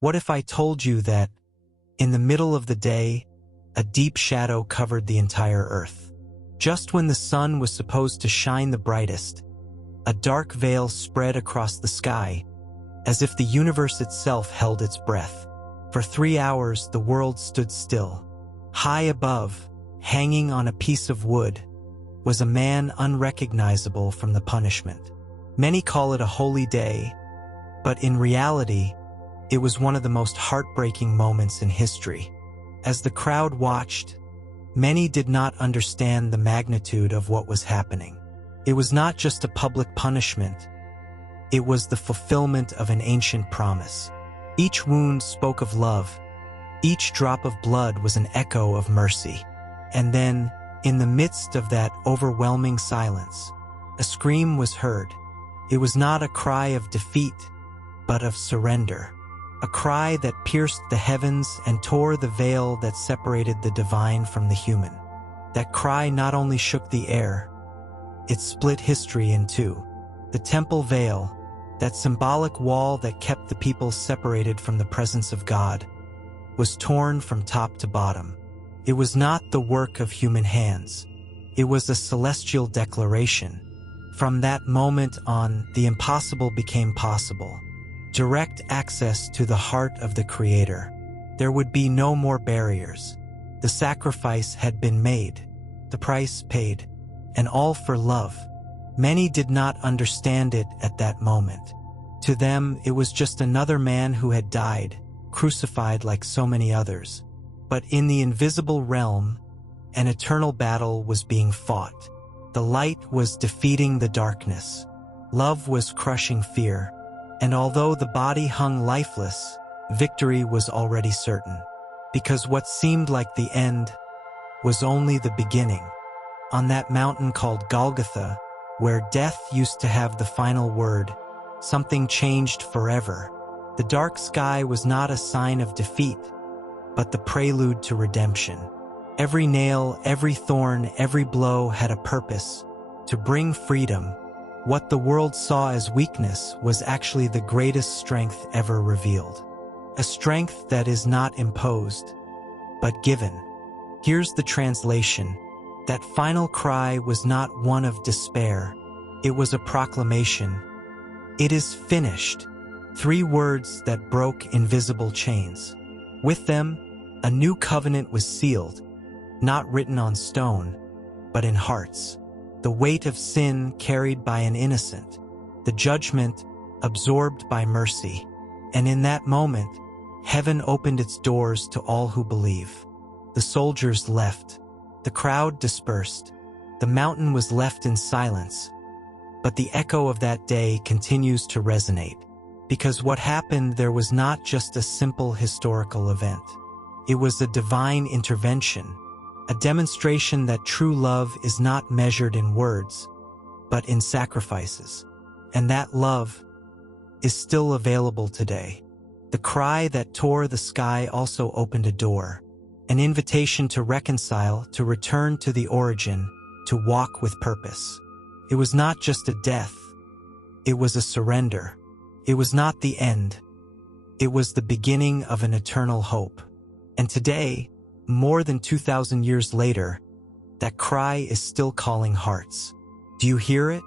What if I told you that, in the middle of the day, a deep shadow covered the entire earth? Just when the sun was supposed to shine the brightest, a dark veil spread across the sky, as if the universe itself held its breath. For 3 hours, the world stood still. High above, hanging on a piece of wood, was a man unrecognizable from the punishment. Many call it a holy day, but in reality, it was one of the most heartbreaking moments in history. As the crowd watched, many did not understand the magnitude of what was happening. It was not just a public punishment, it was the fulfillment of an ancient promise. Each wound spoke of love, each drop of blood was an echo of mercy. And then, in the midst of that overwhelming silence, a scream was heard. It was not a cry of defeat, but of surrender. A cry that pierced the heavens and tore the veil that separated the divine from the human. That cry not only shook the air, it split history in two. The temple veil, that symbolic wall that kept the people separated from the presence of God, was torn from top to bottom. It was not the work of human hands. It was a celestial declaration. From that moment on, the impossible became possible. Direct access to the heart of the Creator. There would be no more barriers. The sacrifice had been made, the price paid, and all for love. Many did not understand it at that moment. To them, it was just another man who had died, crucified like so many others. But in the invisible realm, an eternal battle was being fought. The light was defeating the darkness. Love was crushing fear. And although the body hung lifeless, victory was already certain. Because what seemed like the end was only the beginning. On that mountain called Golgotha, where death used to have the final word, something changed forever. The dark sky was not a sign of defeat, but the prelude to redemption. Every nail, every thorn, every blow had a purpose: to bring freedom. What the world saw as weakness was actually the greatest strength ever revealed. A strength that is not imposed, but given. Here's the translation. That final cry was not one of despair. It was a proclamation. It is finished. 3 words that broke invisible chains. With them, a new covenant was sealed, not written on stone, but in hearts. The weight of sin carried by an innocent, the judgment absorbed by mercy. And in that moment, heaven opened its doors to all who believe. The soldiers left. The crowd dispersed. The mountain was left in silence. But the echo of that day continues to resonate. Because what happened there was not just a simple historical event. It was a divine intervention. A demonstration that true love is not measured in words, but in sacrifices. And that love is still available today. The cry that tore the sky also opened a door, an invitation to reconcile, to return to the origin, to walk with purpose. It was not just a death, it was a surrender. It was not the end, it was the beginning of an eternal hope. And today, more than 2,000 years later, that cry is still calling hearts. Do you hear it?